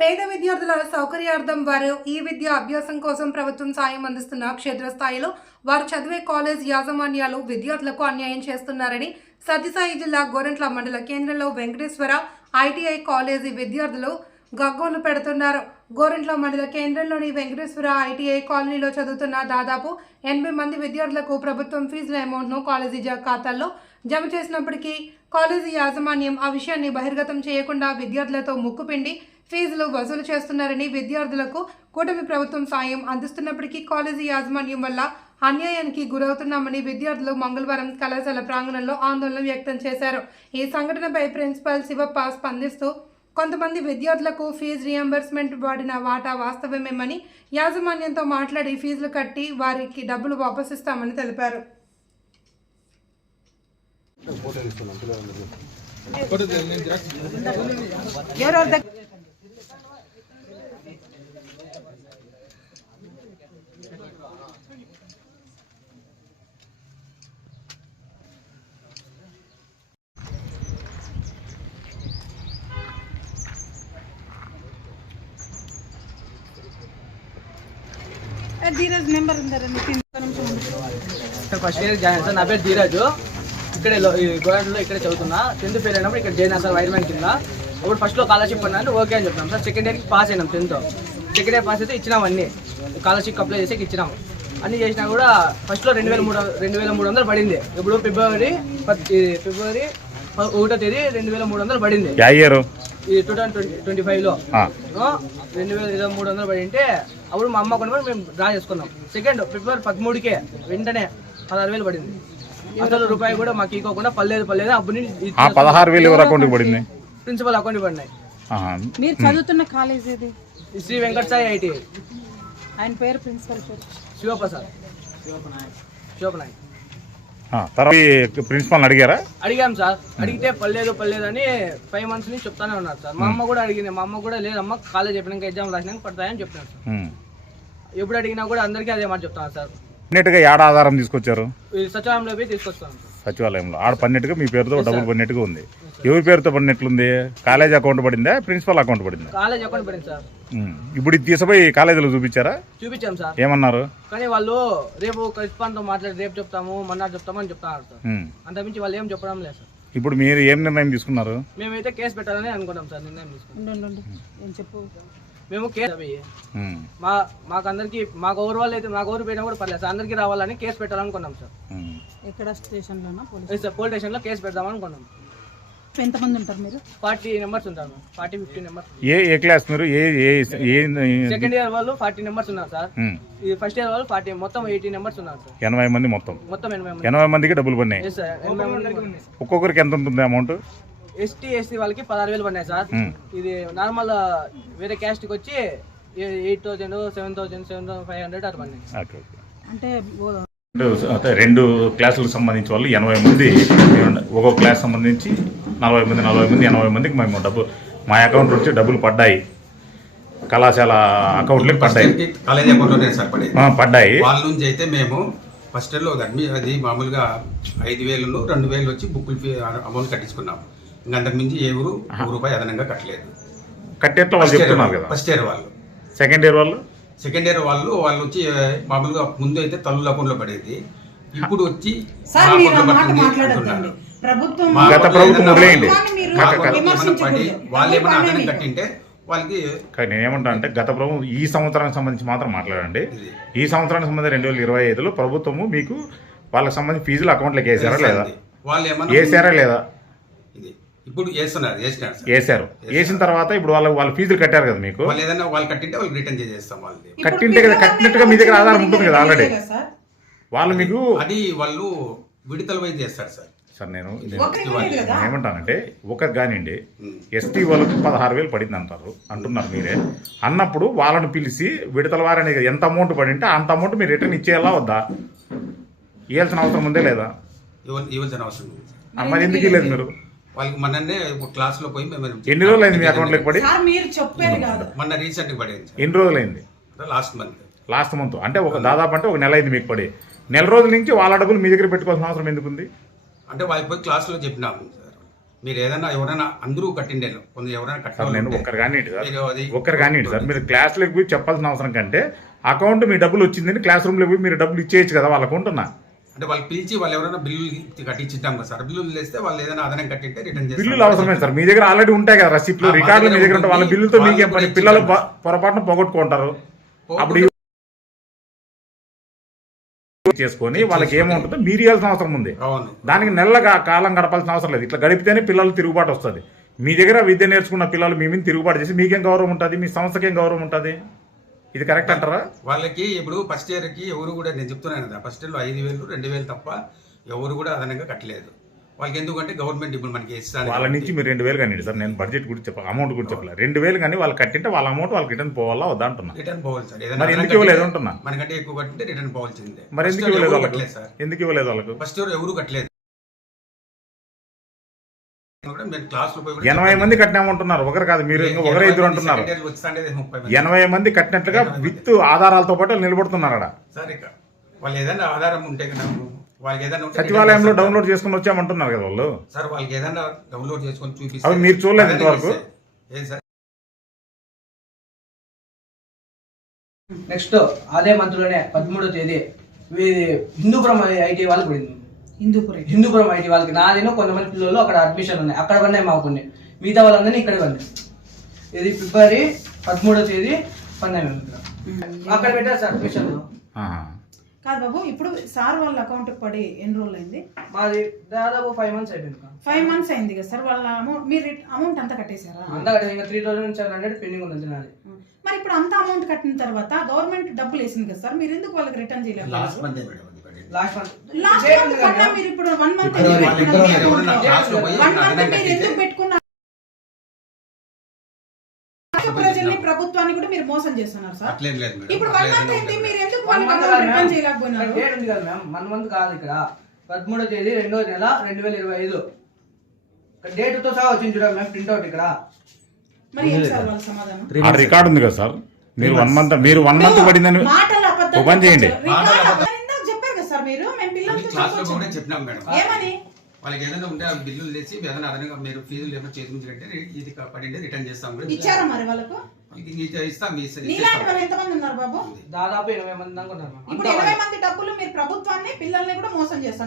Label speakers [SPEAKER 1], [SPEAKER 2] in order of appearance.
[SPEAKER 1] పేద విద్యార్థుల సౌకర్యార్థం వారు ఈ విద్య అభ్యాసం కోసం ప్రభుత్వం సాయం అందిస్తున్న క్షేత్రస్థాయిలో వారు చదివే కాలేజ్ యాజమాన్యాలు విద్యార్థులకు అన్యాయం చేస్తున్నారని సత్యసాయి జిల్లా గోరంట్ల మండల కేంద్రంలో వెంకటేశ్వర ఐటీఐ కాలేజీ విద్యార్థులు గగ్గోలు పెడుతున్నారు. గోరంట్ల మండల కేంద్రంలోని వెంకటేశ్వర ఐటీఐ కాలనీలో చదువుతున్న దాదాపు ఎనభై మంది విద్యార్థులకు ప్రభుత్వం ఫీజుల అమౌంట్ను కాలేజీ ఖాతాల్లో జమ చేసినప్పటికీ కాలేజీ యాజమాన్యం ఆ విషయాన్ని బహిర్గతం చేయకుండా విద్యార్థులతో ముక్కుపిండి ఫీజులు వసూలు చేస్తున్నారని విద్యార్థులకు కూటమి ప్రభుత్వం సాయం అందిస్తున్నప్పటికీ కాలేజీ యాజమాన్యం వల్ల అన్యాయానికి గురవుతున్నామని విద్యార్థులు మంగళవారం కళాశాల ప్రాంగణంలో ఆందోళన వ్యక్తం చేశారు. ఈ సంఘటనపై ప్రిన్సిపల్ శివప్ప స్పందిస్తూ కొంతమంది విద్యార్థులకు ఫీజు రియంబర్స్మెంట్ వాడిన వాటా వాస్తవమేమని యాజమాన్యంతో మాట్లాడి ఫీజులు కట్టి వారికి డబ్బులు వాపసిస్తామని తెలిపారు.
[SPEAKER 2] ధీరజ్ నెంబర్ ఉందరండి
[SPEAKER 3] ఇక్కడ ఫస్ట్ ఇయర్ జాయిన్ సార్ నా పేరు ధీరాజు ఇక్కడే గోడంలో ఇక్కడే చదువుతున్నా. టెన్త్ ఫెయిల్ అయినప్పుడు ఇక్కడ జాయిన్ సార్ వైర్ మ్యాన్ కింద ఇప్పుడు ఫస్ట్లో స్కాలర్షిప్ అన్నాను ఓకే అని చెప్తాం సార్ సెకండ్ ఇయర్కి పాస్ అయినాం టెన్త్ సెకండ్ ఇయర్ పాస్ అయితే ఇచ్చినాం అన్ని. స్కాలర్షిప్ అప్లై చేసి ఇచ్చినాం. అన్ని చేసినా కూడా ఫస్ట్లో రెండు వేల మూడు రెండు వేల మూడు వందలు పడింది. ఇప్పుడు ఫిబ్రవరి ఫిబ్రవరి ఒకటో తేదీ రెండు వేల మూడు వందలు పడింది. ఈ టూ థౌసండ్ ట్వంటీ ట్వంటీ ఫైవ్లో రెండు వేల ఇరవై మూడు వందలు పడి ఉంటే అప్పుడు మా అమ్మ కొన్ని మేము డ్రా చేసుకున్నాం. సెకండ్ ఫిబ్రవరి పదమూడుకే వెంటనే పదహారు వేలు పడింది. అసలు రూపాయి కూడా మాకు ఇవ్వకుండా పర్లేదు పర్లేదు అప్పుడు
[SPEAKER 4] ఆ పదహారు వేలు ఎవరు అకౌంట్కి పడింది?
[SPEAKER 3] ప్రిన్సిపల్ అకౌంట్ పడినాయి.
[SPEAKER 4] ఆహా.
[SPEAKER 2] మీరు చదువుతున్న కాలేజ్ ఏది?
[SPEAKER 3] శ్రీ వెంకట సాయి ఐటీ
[SPEAKER 2] ఆయన పేరు ప్రిన్సిపల్ పేరు?
[SPEAKER 3] శివప్రసాద్. శివపనాయక్
[SPEAKER 4] ఆ, తర్వాత ఈ ప్రిన్సిపాల్ని అడిగారా?
[SPEAKER 3] అడిగాం సార్. అడిగితే పర్లేదు పర్లేదు అని ఫైవ్ మంత్స్ నుంచి చెప్తానే ఉన్నారు సార్. మా అమ్మ కూడా అడిగింది. మా అమ్మ కూడా లేదమ్మా కాలేజ్ చెప్పినాక ఎగ్జామ్ రాసినాక పడతాయని చెప్పినారు సార్.
[SPEAKER 4] ఉమ్.
[SPEAKER 3] ఎప్పుడు అడిగినా కూడా అందరికీ అదే మాట చెప్తాను సార్.
[SPEAKER 4] పన్నెట్టుగా ఏడ ఆధారం తీసుకొచ్చారు?
[SPEAKER 3] ఈ సచివాలయంలో పోయి
[SPEAKER 4] ఆడ పన్నెట్టుగా మీ పేరుతో డబ్బులు పడినట్టుగా ఉంది. ఎవరి పేరుతో పడినట్లుంది కాలేజ్ అకౌంట్ పడిందా? ప్రిన్సిపల్ అకౌంట్ పడిందా?
[SPEAKER 3] కాలేజ్ అకౌంట్ పడింది సార్
[SPEAKER 4] ఉమ్. ఇప్పుడు ఇది తీసుకుపోయి కాలేజీలో చూపించారా?
[SPEAKER 3] చూపించాం సార్
[SPEAKER 4] ఏమన్నారు?
[SPEAKER 3] కానీ వాళ్ళు రేపు కరెస్పాండ్తో మాట్లాడి రేపు చెప్తాము మన్నాడు చెప్తాము అని చెప్తున్నారు సార్. అంతమించి వాళ్ళు ఏం చెప్పడం లేదు సార్
[SPEAKER 4] ఇప్పుడు మీరు ఏం నిర్ణయం తీసుకున్నారు?
[SPEAKER 3] మేమైతే కేసు పెట్టాలని అనుకున్నాం సార్ నిర్ణయం తీసుకున్నాం
[SPEAKER 2] చెప్పు?
[SPEAKER 3] మేము. మా మాకు అందరికి మాకు ఎవరు వాళ్ళు అయితే మాకు ఎవరు పోయినా కూడా పర్లేదు సార్. అందరికీ రావాలని కేసు పెట్టాలనుకున్నాం సార్.
[SPEAKER 2] ఎక్కడ స్టేషన్లోనా పోలీస్
[SPEAKER 3] లేదు సార్ పోలీస్ స్టేషన్లో కేసు పెడదామనుకున్నాం.
[SPEAKER 2] ఎంతమంది ఉంటారు మీరు?
[SPEAKER 3] ఫార్టీ నెంబర్స్ ఉంటారు forty fifty numbers
[SPEAKER 4] A A class మీరు? ఏ ఏ
[SPEAKER 3] సెకండ్ ఇయర్ వాళ్ళు ఫార్టీ నెంబర్స్ ఉన్నారు సార్. ఈ ఫస్ట్ ఇయర్ వాళ్ళు ఫార్టీ మొత్తం ఎయిటీ నెంబర్స్ ఉన్నారు సార్.
[SPEAKER 4] ఎనభై మంది మొత్తం.
[SPEAKER 3] మొత్తం ఎనభై మంది.
[SPEAKER 4] ఎనభై మందికి డబ్బులు పడినాయి. ఒక్కొక్కరికి ఎంత ఉంటుంది అమౌంట్?
[SPEAKER 3] ఎస్టీ ఎస్సీ వాళ్ళకి పదహారు వేలు పడినాయి సార్. ఇది నార్మల్ వేరే క్యాస్ట్కి వచ్చి eight thousand seven thousand seven thousand five hundred అట్లా పడినాయి.
[SPEAKER 4] Okay okay.
[SPEAKER 2] అంటే
[SPEAKER 4] రెండు అంటే రెండు క్లాసులకు సంబంధించి వాళ్ళు ఎనభై మంది ఒక్కొక్క క్లాస్ సంబంధించి నలభై మంది నలభై మంది ఎనభై మందికి మేము డబ్బు మా అకౌంట్ నుంచి డబ్బులు పడ్డాయి. కళాశాల అకౌంట్లోకి పడ్డాయి.
[SPEAKER 5] కాలేజ్ అకౌంట్లోనే సార్
[SPEAKER 4] పడ్డాయి.
[SPEAKER 5] వాళ్ళ నుంచి అయితే మేము ఫస్ట్ అది మామూలుగా ఐదు వేలు రెండు వేలు వచ్చి బుక్కులు అమౌంట్ కట్టించుకున్నాం అంతకు మించి ఏ ఊరు ఒక రూపాయి అదనంగా కట్టలేదు.
[SPEAKER 4] కట్టేట్లో వాళ్ళు చెప్తున్నారు కదా.
[SPEAKER 5] ఫస్ట్ ఇయర్ వాళ్ళు.
[SPEAKER 4] సెకండ్ ఇయర్ వాళ్ళు?
[SPEAKER 5] సెకండ్ ఇయర్ వాళ్ళు వాళ్ళు వచ్చి మామూలుగా ముందు అయితే తల్లుల అకౌంట్లో పడేది. ఇప్పుడు వచ్చి.
[SPEAKER 6] ప్రభుత్వం
[SPEAKER 4] గత ప్రభుత్వం వదిలేయండి.
[SPEAKER 5] పడి. వాళ్ళు ఏమైనా అదనం. కట్టింటే వాళ్ళకి
[SPEAKER 4] కానీ నేను ఏమంటా అంటే గత ప్రభుత్వం ఈ సంవత్సరానికి సంబంధించి మాత్రం మాట్లాడండి. ఈ సంవత్సరానికి సంబంధించి రెండు వేల ఇరవై ఐదులో ప్రభుత్వము మీకు వాళ్ళకి సంబంధించి ఫీజులు అకౌంట్లోకి వేసారా లేదా?
[SPEAKER 5] వాళ్ళు ఏమన్నా
[SPEAKER 4] వేసారా లేదా?
[SPEAKER 5] ఇప్పుడు వేస్తున్నారు వేసినారు
[SPEAKER 4] వేసిన తర్వాత ఇప్పుడు వాళ్ళ వాళ్ళ ఫీజులు కట్టారు కదా మీకు?
[SPEAKER 5] వాళ్ళు ఏదైనా వాళ్ళు కట్టింటే వాళ్ళకి రిటర్న్ చేసేస్తాం వాళ్ళది.
[SPEAKER 6] ఇప్పుడు
[SPEAKER 4] కట్టింటే కదా కట్టినట్టుగా మీ దగ్గర ఆధారం ఉంటుంది కదా ఆల్రెడీ వాళ్ళు మీకు
[SPEAKER 5] అది వాళ్ళు విడతల వైద్య చేస్తారు సార్.
[SPEAKER 4] సార్ నేను ఏమంటానంటే ఒకరు కానివ్వండి. ఎస్టీ వాళ్ళకి పదహారు వేలు పడింది అంటారు అంటున్నారు మీరే. అన్నప్పుడు వాళ్ళని పిలిచి విడతల వారని ఎంత అమౌంట్ పడింటే అంత అమౌంట్ మీరు రిటర్న్ ఇచ్చేయాలా వద్దా? ఇవ్వాల్సిన అవసరం ఉందే లేదా?
[SPEAKER 5] ఇవ్వ- ఇవ్వాల్సిన అవసరం
[SPEAKER 4] మరి ఎందుకు ఇవ్వలేదు? మీరు?
[SPEAKER 5] వాళ్ళకి మొన్ననే ఒక క్లాస్లో పోయి మేము
[SPEAKER 4] ఎన్ని రోజులు అయింది మీ అకౌంట్లోకి పడి
[SPEAKER 6] సార్ మీరు చెప్పేది కాదు.
[SPEAKER 5] మొన్న రీసెంట్గా పడేది
[SPEAKER 4] ఎన్ని రోజులు అయింది
[SPEAKER 5] లాస్ట్ మంత్
[SPEAKER 4] లాస్ట్ మంత్ అంటే ఒక దాదాపు అంటే ఒక నెల అయింది మీకు పడి. నెల రోజుల నుంచి వాళ్ళ డబ్బులు మీ దగ్గర పెట్టుకోవాల్సిన అవసరం ఎందుకు ఉంది
[SPEAKER 5] అంటే వాళ్ళకి పోయి క్లాస్లో చెప్పినాము సార్. మీరు ఏదైనా ఎవరైనా అందరూ కట్టిండే కొంత ఎవరైనా కట్టాలి
[SPEAKER 4] ఒక్కరు కానివ్వండి సార్.
[SPEAKER 5] మీరు అది
[SPEAKER 4] ఒక్కరు కానివ్వండి సార్. మీరు క్లాస్లోకి పోయి చెప్పాల్సిన అవసరం కంటే అకౌంట్ మీ డబ్బులు వచ్చిందని క్లాస్ రూమ్లో పోయి మీరు డబ్బులు ఇచ్చేయచ్చు కదా వాళ్ళ అకౌంటున్నా
[SPEAKER 5] అంటే వాళ్ళు పిలిచి వాళ్ళు ఎవరైనా బిల్లులు కట్టించిద్దాం కదా సార్. బిల్లులు తెస్తే వాళ్ళు ఏదైనా అదనం కట్టింటే రిటర్న్ చేస్తారు.
[SPEAKER 4] బిల్లులు అవసరమే సార్. మీ దగ్గర ఆల్రెడీ ఉంటాయి కదా
[SPEAKER 5] మా
[SPEAKER 4] రికార్డులు మీ
[SPEAKER 5] దగ్గర
[SPEAKER 4] ఉంటాయి. వాళ్ళ. బిల్లులతో మీకేం పని? పిల్లలు పొరపాటున పోగొట్టుకుంటారు. అప్పుడు చేసుకొని వాళ్ళకి ఏముంటుందో మీరు ఇవ్వాల్సిన అవసరం ఉంది. దానికి నెలగా కాలం గడపాల్సిన అవసరం లేదు. ఇట్లా గడిపితేనే పిల్లలు తిరుగుబాటు వస్తుంది. మీ దగ్గర విద్య నేర్చుకున్న పిల్లలు మీ మీద తిరుగుబాటు చేసి మీకేం గౌరవం ఉంటుంది? మీ సంస్థకి గౌరవం ఉంటుంది? ఇది కరెక్ట్ అంటారా?
[SPEAKER 5] వాళ్ళకి ఇప్పుడు ఫస్ట్ ఇయర్కి ఎవరు కూడా నేను చెప్తున్నాను కదా ఫస్ట్ ఇయర్లో ఐదు వేలు రెండు వేలు తప్ప ఎవరు కూడా అదనంగా కట్టలేదు. వాళ్ళకి ఎందుకంటే గవర్నమెంట్ ఇప్పుడు మనకి ఇస్తాను
[SPEAKER 4] వాళ్ళ నుంచి మీరు రెండు వేలు కానీ సార్ నేను బడ్జెట్ గురించి చెప్పాలి అమౌంట్ గురించి చెప్పాలి. రెండు వేలు కానీ వాళ్ళు కట్టింటే వాళ్ళ అమౌంట్ వాళ్ళకి రిటర్న్ పోవాలా వద్దా అంటున్నా.
[SPEAKER 5] రిటర్న్ పోవాలి సార్.
[SPEAKER 4] మరి ఎందుకు ఇవ్వలేదు అంటున్నా?
[SPEAKER 5] మనకంటే ఎక్కువ కట్టింటే రిటర్న్ పోవాల్సిందే.
[SPEAKER 4] మరి ఎందుకు ఇవ్వలేదు వాళ్ళకు?
[SPEAKER 5] సార్.
[SPEAKER 4] ఎందుకు ఇవ్వలేదు వాళ్ళకు?
[SPEAKER 5] ఫస్ట్ ఇయర్ ఎవరు కట్టలేదు. కూడా మేము క్లాస్లో పోయి కూడా
[SPEAKER 4] ఎనభై మంది కట్టినామంటున్నారు. ఒకరు కాదు మీరు ఇంకా ఒకరే ఇద్దరు అంటున్నారు. ఎనభై మంది కట్టినట్లుగా విత్ ఆధారాలతో పాటు నిలబడుతున్నారు అక్కడ
[SPEAKER 5] సార్ ఇక వాళ్ళు ఏదైనా ఆధారం ఉంటే కదా వాళ్ళకి ఏదైనా
[SPEAKER 4] సచివాలయంలో డౌన్లోడ్ చేసుకుని వచ్చామంటున్నారు కదా వాళ్ళు.
[SPEAKER 5] సార్ వాళ్ళకి ఏదైనా డౌన్లోడ్ చేసుకొని చూపిస్తే
[SPEAKER 4] అవి మీరు చూడలేదు ఇంతవరకు?
[SPEAKER 5] ఇస్తే. ఏది సార్?
[SPEAKER 3] నెక్స్ట్ అదే మంత్లోనే పదమూడో తేదీ. హిందూపురం ఐటీ వాళ్ళకి పడింది.
[SPEAKER 2] హిందూపురం
[SPEAKER 3] హిందూపురం ఐటీ వాళ్ళకి నాదేనో కొంతమంది పిల్లలు అక్కడ అడ్మిషన్ ఉన్నాయి. అక్కడ పడినాయి మాకు కొన్ని. మిగతా వాళ్ళందరినీ ఇక్కడ పడినాయి ఇది ఫిబ్రవరి పదమూడో తేదీ ఇక్కడ. అక్కడ పెట్టారు సార్ అడ్మిషన్.
[SPEAKER 6] కాదు బాబు ఇప్పుడు సార్ వాళ్ళ అకౌంట్ పడి ఎన్ని రోజులు అయింది?
[SPEAKER 3] మాది దాదాపు ఫైవ్ మంత్స్ అయిపోయింది.
[SPEAKER 6] ఫైవ్ మంత్స్ అయింది కదా సార్ వాళ్ళ అమౌంట్ మీరు అమౌంట్ అంతా కట్టేశారా?
[SPEAKER 3] అంతా ఇంకా three thousand seven hundred pending ఉంది నాది.
[SPEAKER 6] మరి ఇప్పుడు అంత అమౌంట్ కట్టిన తర్వాత గవర్నమెంట్ డబ్బులు వేసింది కదా సార్ మీరు ఎందుకు వాళ్ళకి రిటర్న్ చేయలేదు?
[SPEAKER 5] Last month madam. అది పడింది.
[SPEAKER 3] లాస్ట్
[SPEAKER 6] లాస్ట్ మీరు ఇప్పుడు వన్ మంత్ వన్ మంత్ మీరు ఎందుకు పెట్టుకున్నారు? ప్రజల్ని ప్రభుత్వాన్ని కూడా మీరు మోసం చేస్తున్నారు సార్.
[SPEAKER 5] అట్లేం లేదు మేడం
[SPEAKER 6] ఇప్పుడు వన్ మంత్ అయింది. మీరు ఎందుకు
[SPEAKER 3] వన్ మంత్
[SPEAKER 6] రిటర్న్
[SPEAKER 3] మ్యామ్.
[SPEAKER 6] చేయలేకపోయినారు?
[SPEAKER 3] డేట్ ఉంది కదా మ్యామ్ వన్ మంత్ కాదు ఇక్కడ. పదమూడో తేదీ రెండో నెల రెండు వేల ఇరవై ఐదు. డేట్తో సహా వచ్చింది చూడండి మ్యామ్ ప్రింట్అవుట్ ఇక్కడ.
[SPEAKER 6] మరి ఏం సార్ వాళ్ళ సమాధానం?
[SPEAKER 4] ఆ రికార్డు ఉంది కదా సార్. మీరు వన్ మంత్ మీరు వన్ మంత్ పడిందని
[SPEAKER 6] మాటలు అబద్ధాలు
[SPEAKER 4] ఓ పని చేయండి.
[SPEAKER 6] చెప్పచ్చు. రికార్డ్ అబద్ధాలు ఇందాక చెప్పారు కదా సార్ మీరు
[SPEAKER 5] కూడా చెప్పినాం మేడం.
[SPEAKER 6] ఏమని?
[SPEAKER 5] వాళ్ళకి ఏదైనా ఉంటే ఆ బిల్లులు తెచ్చి ఏదైనా అదనంగా మీరు ఫీజులు ఏమైనా ఇది పడింది రిటర్న్ చేస్తాం కూడా.
[SPEAKER 6] ఇచ్చారా మరి వాళ్ళకు?
[SPEAKER 5] ఇస్తాం మీ
[SPEAKER 6] నీలాంటి వాళ్ళు ఎంతమంది ఉన్నారు బాబు?
[SPEAKER 3] దాదాపు ఎనభై మంది దాకా ఉన్నారు.
[SPEAKER 6] ఇప్పుడు ఎనభై మంది డబ్బులు మీరు ప్రభుత్వాన్ని పిల్లల్ని కూడా మోసం చేస్తాను